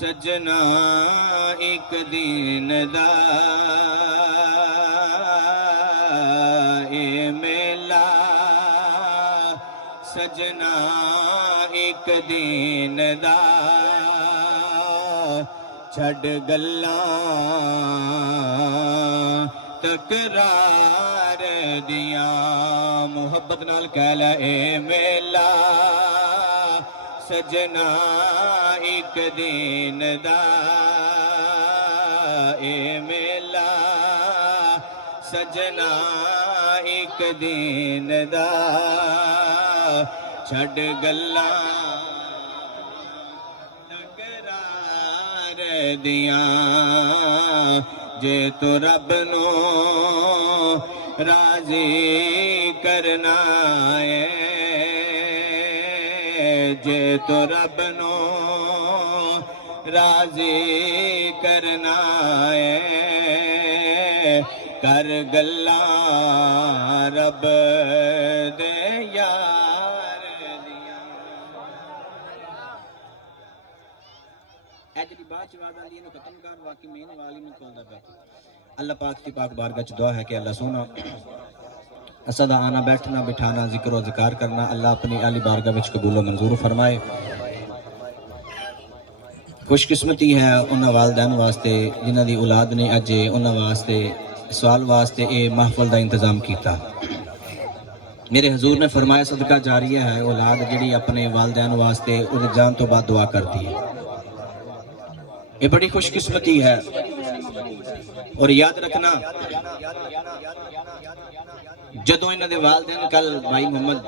سجنا ایک دین دا اے میلا سجنا ایک دین دا چھڈ گلاں تکرار دیاں محبت نال کہہ لے اے میلا سجنا ایک دین دا اے میلا سجنا ایک دین دا چھڈ گلاں تکرار دیاں جے تو رب نو راضی کرنا ہے جے تو رب نو راضی کرنا ہے کر گلاں رب دے یار دیاں ایجلی بات چواد علی نو ختم کر واقعی مین والی نو کھولدا پیا اللہ پاک کی پاک بارگاہ چ دعا ہے کہ اللہ سونا اسا دا آنا بیٹھنا بٹھانا ذکر و ذکار کرنا اللہ اپنی عالی بارگاہ وچ قبول و منظور فرمائے خوش قسمتی ہے انہاں والدین واسطے جنہاں دی اولاد نے اج انہاں واسطے سوال واسطے اے محفل دا انتظام کیتا میرے حضور نے فرمایا صدقہ جاریہ ہے اولاد جڑی اپنے والدین واسطے ان جان تو بعد دعا کرتی ہے یہ بڑی خوش قسمتی ہے اور یاد رکھنا جدوں انہاں دے والدین کل بھائی محمد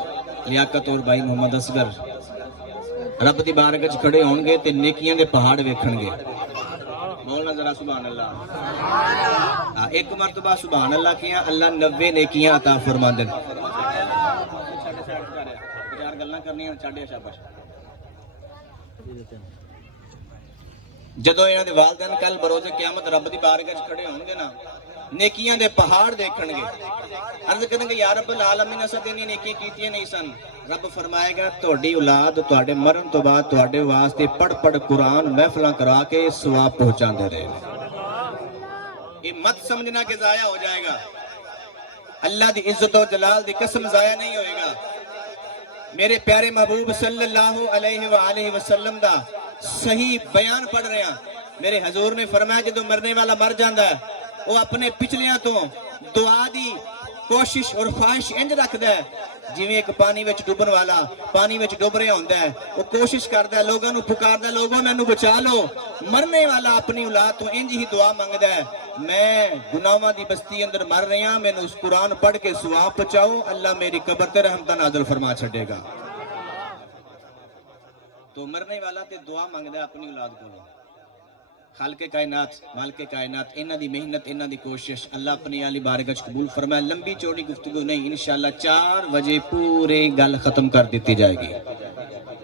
لیاقت اور بھائی محمد اصغر رب دی بارگاہ وچ کھڑے ہون گے تے نیکیاں دے پہاڑ ویکھن گے بولنا ذرا سبحان اللہ ایک مرتبہ سبحان اللہ کیا اللہ 90 نیکیاں عطا فرماندے چار گلاں کرنیاں چھڈے شاباش جدوں انہاں دے والدین کل بروز قیامت رب دی بارگاہ وچ کھڑے ہون گے نا نیکیاں دے پہاڑ دیکھن گے عرض کریں گے یا رب العالمین اساں تے نیکیاں کیتیاں نہیں سن رب فرمائے گا تہاڈی اولاد تہاڈے مرن تو بعد تہاڈے واسطے پڑھ پڑھ قرآن محفلاں کرا کے ثواب پہنچاندے رہے یہ مت سمجھنا کہ ضائع ہو جائے گا اللہ دی عزت و جلال دی قسم ضائع نہیں ہوئے گا میرے پیارے محبوب صلی اللہ علیہ وآلہ وسلم دا صحیح بیان پڑھ رہے ہیں میرے حضور نے فرمایا جدوں مرنے والا مر جاندا ہے وہ اپنے پچھلیاں تو دعا دی کوشش اور خواہش انج رکھدا ہے جویں ایک پانی وچ ڈوبن والا پانی وچ ڈوب رہا ہوندا ہے وہ کوشش کردا ہے لوگاں نو پکاردا ہے لوگوں مینوں بچا لو مرنے والا اپنی اولاد تو انج ہی دعا منگدا ہے میں گناہاں دی بستی اندر مر رہا مینوں اس قرآن پڑھ کے ثواب پہنچاؤ اللہ میری قبر تے رحمتاں نازل فرما چھڈے گا تو مرنے والا تے دعا منگدا ہے اپنی اولاد کولوں خالق کائنات مالک کائنات انہاں دی محنت انہاں دی کوشش اللہ اپنی عالی بارگاہ وچ قبول فرمائے لمبی چوڑی گفتگو نہیں انشاءاللہ 4 بجے پورے گل ختم کر دیتی جائے گی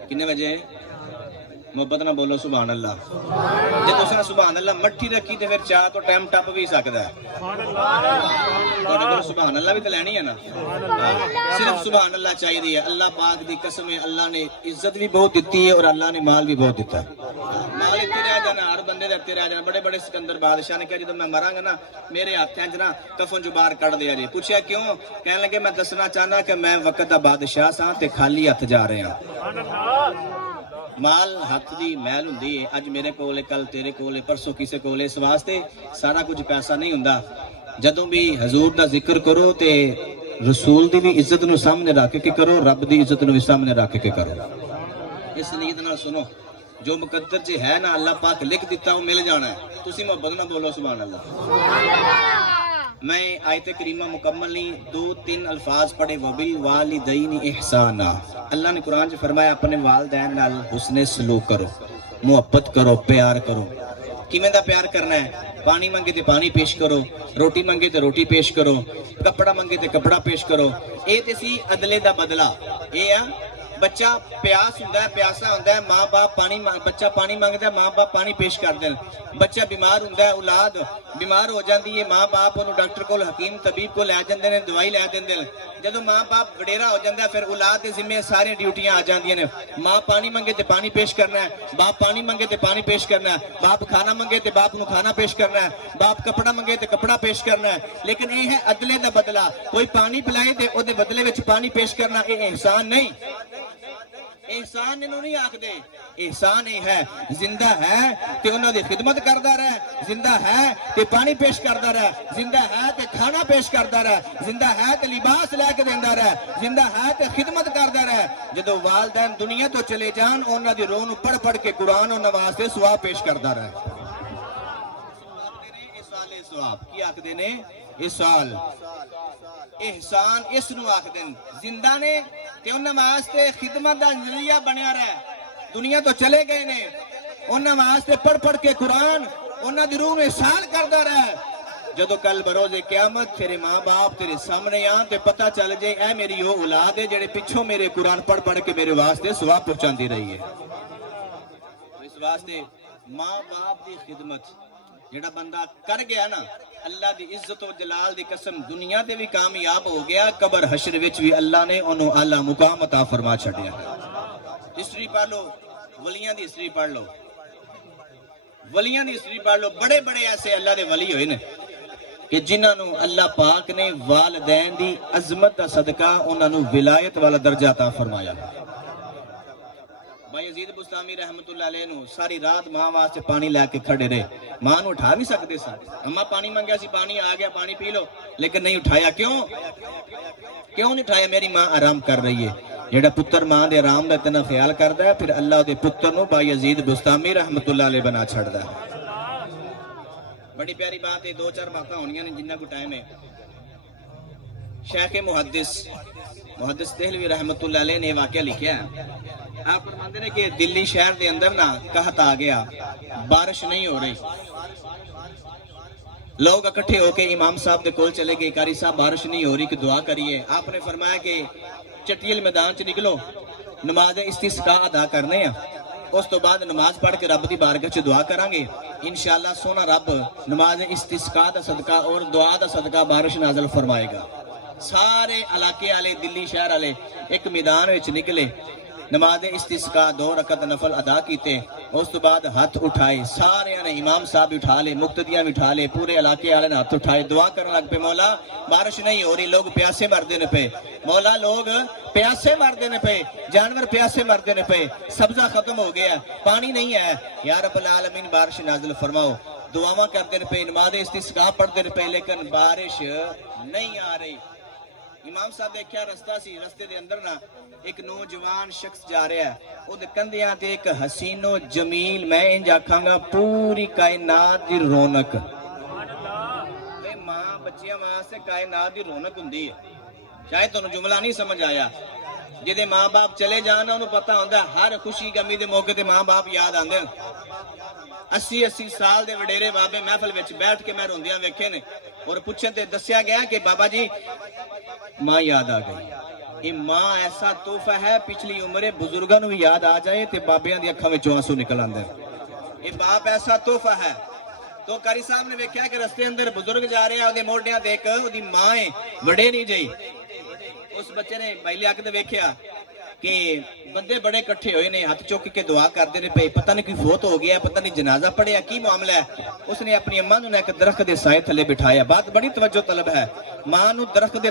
کنے بجے محبت نہ بولو سبحان اللہ جے تساں سبحان اللہ مٹھی رکھی تے پھر چاہ تو ٹائم ٹپ بھی سکدا ہے تہاڈے کول سبحان اللہ بھی تے لینی ہے نا صرف سبحان اللہ چاہیے ہے اللہ پاک دی قسم ہے اللہ نے عزت بھی بہت دیتی ہے اور اللہ نے مال بھی بہت دیتا ہے مال اتنے رہ جانا ہر بندے دے اتنے رہ جانا بڑے بڑے سکندر بادشاہ نے کہا جدوں میں مراں گا نا میرے ہاتھاں وچ نا کفن جو باہر کڈ دیا جی پوچھیا کیوں کہنے لگے میں دسنا چاہنا کہ میں وقت دا بادشاہ ساں تے خالی ہاتھ جا رہے ہاں مال ہاتھ دی میل ہوندی ہے اج میرے کول کل تیرے کول پرسوں کسے کول اس واسطے سارا کچھ پیسہ نہیں ہوندا جدوں بھی حضور دا ذکر کرو تے رسول دی بھی عزت نو سامنے رکھ کے کرو رب دی عزت نو بھی سامنے رکھ کے کرو اس نیت نال سنو جو مقدر جے ہے نا اللہ پاک لکھ دیتا وہ مل جانا ہے تسی محبت نہ بولو سبحان اللہ میں آیت کریمہ مکمل نہیں 2-3 الفاظ پڑھے وبالوالدین احسانا اللہ نے قرآن سے فرمایا اپنے والدین نال حسن سلوک کرو محبت کرو پیار کرو کیویں دا پیار کرنا ہے پانی منگے تے پانی پیش کرو روٹی منگے تے روٹی پیش کرو کپڑا منگے تے کپڑا پیش کرو اے تے سی عدلے دا بدلہ اے بچہ پیاس ہوندا ہے پیاسا ہوندا ہے ماں باپ پانی بچہ پانی منگدا ہے ماں باپ پانی پیش کر دین بچہ بیمار ہوندا ہے اولاد بیمار ہو جاندی ہے ماں باپ اونوں ڈاکٹر کول حکیم طبیب کول لے جاندے نے دوائی لے دیندے نے جدوں ماں باپ وڈیرا ہو جاندا ہے پھر اولاد دے ذمہ ساری ڈیوٹیاں آ جاندیاں نے ماں پانی منگے تے پانی پیش کرنا ہے باپ پانی منگے تے پانی پیش کرنا ہے باپ کھانا منگے تے باپ نو کھانا پیش کرنا ہے باپ کپڑا منگے تے کپڑا پیش کرنا ہے لیکن یہ ہے عدلے دا بدلہ کوئی پانی پلائے تے او دے بدلے وچ پانی پیش کرنا یہ احسان نہیں احسان انہوں نہیں آکھ دے احسان یہ ہے زندہ ہے تے انہوں دی خدمت کردا رہے زندہ ہے تے پانی پیش کردا رہے زندہ ہے تے کھانا پیش کردا رہے زندہ ہے تے لباس لے کے دیندا رہے زندہ ہے تے خدمت کردا رہے جدو والدین دنیا تو چلے جان انہوں دی روح نو پڑھ پڑھ کے قرآن و نواز تے ثواب پیش کردا رہے ثواب کی آکھ دینے احسان احسان اس نو آکھ دین زندہ نے تے انہاں واسطے خدمت دا ذریعہ بنیا رہے دنیا تو چلے گئے نے انہاں واسطے پڑھ پڑھ کے قرآن انہاں دی روح نو احسان کردا رہے جدو کل بروز قیامت تیرے ماں باپ تیرے سامنے آن تے پتہ چل جائے اے میری وہ اولاد ہے جڑے پچھوں میرے قرآن پڑھ پڑھ کے میرے واسطے ثواب پہنچاندی رہی ہے اس واسطے ماں باپ دی خدمت جڑا بندہ کر گیا نا اللہ دی عزت و جلال دی قسم دنیا دے بھی کامیاب ہو گیا قبر حشر وچ بھی اللہ نے انہوں اعلیٰ مقام عطا فرما چھڑیا ہسٹری پڑھ لو ولیاں دی ہسٹری پڑھ لو ولیاں دی ہسٹری پڑھ لو بڑے بڑے ایسے اللہ دے ولی ہوئے نے کہ جنہاں نو اللہ پاک نے والدین دی عظمت دا صدقہ انہاں نو ولایت والا درجہ عطا فرمایا بھائی یزید بستامی رحمت اللہ علیہ نو ساری رات ماں واسطے پانی لے کے کھڑے رہے ماں نو اٹھا بھی سکتے سن اماں پانی منگیا سی پانی آ گیا پانی پی لو لیکن نہیں اٹھایا کیوں نہیں اٹھایا میری ماں آرام کر رہی ہے جیڑا پتر ماں دے آرام دا اتنا خیال کردا ہے پھر اللہ دے پتر نو بھائی یزید بستامی رحمت اللہ علیہ بنا چھڑدا ہے بڑی پیاری بات ہے دو چار باتاں ہونیاں نے جنہ کو ٹائم ہے شیخ محدث دہلوی رحمت اللہ علیہ نے واقعہ لکھیا ہے آپ فرماتے ہیں کہ دلی شہر دے اندر نا قحط آ گیا بارش نہیں ہو رہی لوگ اکٹھے ہو کے امام صاحب دے کول چلے گئے قاری صاحب بارش نہیں ہو رہی کہ دعا کریے آپ نے فرمایا کہ چٹیل میدان چ نکلو نماز استسقاء ادا کرنے ہیں اس تو بعد نماز پڑھ کے رب دی بارگاہ چ دعا کریں گے انشاءاللہ سونا رب نماز استسقاء دا صدقہ اور دعا دا صدقہ بارش نازل فرمائے گا سارے علاقے والے دلی شہر والے ایک میدان وچ نکلے نماز استسقاء 2 رکعت نفل ادا کیتے اس تو بعد ہاتھ اٹھائے سارے نے امام صاحب اٹھا لے مقتدیاں اٹھا لے پورے علاقے والے نے ہاتھ اٹھائے دعا کرنے لگ پہ مولا بارش نہیں ہو رہی لوگ پیاسے مردے نے پہ مولا لوگ پیاسے مردے نے پہ جانور پیاسے مردے نے پہ سبزہ ختم ہو گیا پانی نہیں ہے یا رب العالمین بارش نازل فرماؤ دعاواں کرتے نے پہ نماز استسقاء پڑھتے نے پہ لیکن بارش نہیں آ رہی امام صاحب دیکھیا رستہ سی رستے دے اندر نا ایک نوجوان شخص جا رہا ہے او دے کندھیاں تے ایک حسین و جمیل میں انج آکھاں گا پوری کائنات دی رونق تے ماں بچیاں واسطے کائنات دی رونق ہوندی ہے شاید تانوں جملہ نہیں سمجھ آیا جدے ماں باپ چلے جانا انہوں پتہ ہوندا ہر خوشی غمی دے موقع تے ماں باپ یاد آندے 80 سال دے وڈیرے بابے محفل وچ بیٹھ کے میں روندیاں ویکھے نے اور پوچھن تے دسیا گیا کہ بابا جی ماں یاد آ گئی یہ ماں ایسا تحفہ ہے پچھلی عمرے بزرگاں نو یاد آ جائے تے بابیاں دی اکھاں وچوں آنسو نکل آندے یہ باپ ایسا تحفہ ہے تو قاری صاحب نے ویکھیا کہ رستے اندر بزرگ جا رہے ہیں اودے موڈیاں تے ایک اودی ماں ہے وڈے نہیں جئی اس بچے نے پہلے آ کے ویکھیا کہ بندے بڑے کٹھے ہوئے نے ہاتھ چوک کے دعا کرتے نے پے پتہ نہیں کوئی فوت ہو گیا پتہ نہیں جنازہ پڑھیا کی معاملہ ہے اس نے اپنی اماں نو ایک درخت دے سائے تھلے بٹھایا بات بڑی توجہ طلب ہے ماں نو درخت دے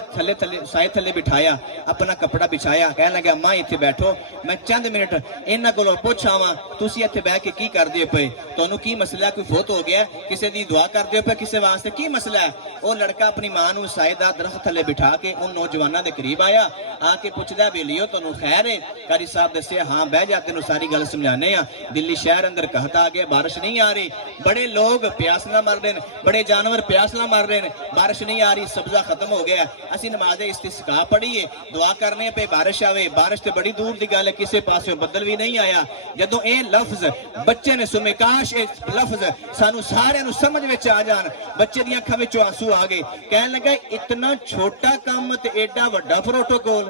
سائے تھلے بٹھایا اپنا کپڑا بچھایا کہنے لگا ماں ایتھے بیٹھو میں چند منٹ انہاں کولوں پوچھ آواں تسی ایتھے بیٹھ کے کی کردے پے تانوں کی مسئلہ کوئی فوت ہو گیا کسے دی دعا کردے پے کسے واسطے کی مسئلہ ہے او لڑکا اپنی ماں نو سائے دا درخت تھلے بٹھا کے ان نوجواناں دے قریب آیا آ کے پوچھدا بیلیو تانوں خیر ہے قاری صاحب دسیا ہاں بہ جاتے نو ساری گل سمجھانے ہیں دلی شہر اندر قحط آ گیا بارش نہیں آ رہی بڑے لوگ پیاس نہ مر رہے ہیں بڑے جانور پیاس نہ مر رہے ہیں بارش نہیں آ رہی سبزہ ختم ہو گیا اسی نماز استسقاء پڑھیے دعا کرنے پہ بارش آوے بارش تے بڑی دور دی گل ہے کسے پاسے بدل بھی نہیں آیا جدوں اے لفظ بچے نے سنے کاش اے لفظ سانو سارے نو سمجھ وچ آ جان بچے دی اکھاں وچوں آنسو آ گئے کہنے لگا اتنا چھوٹا کام تے ایڈا وڈا پروٹوکول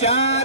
4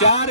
4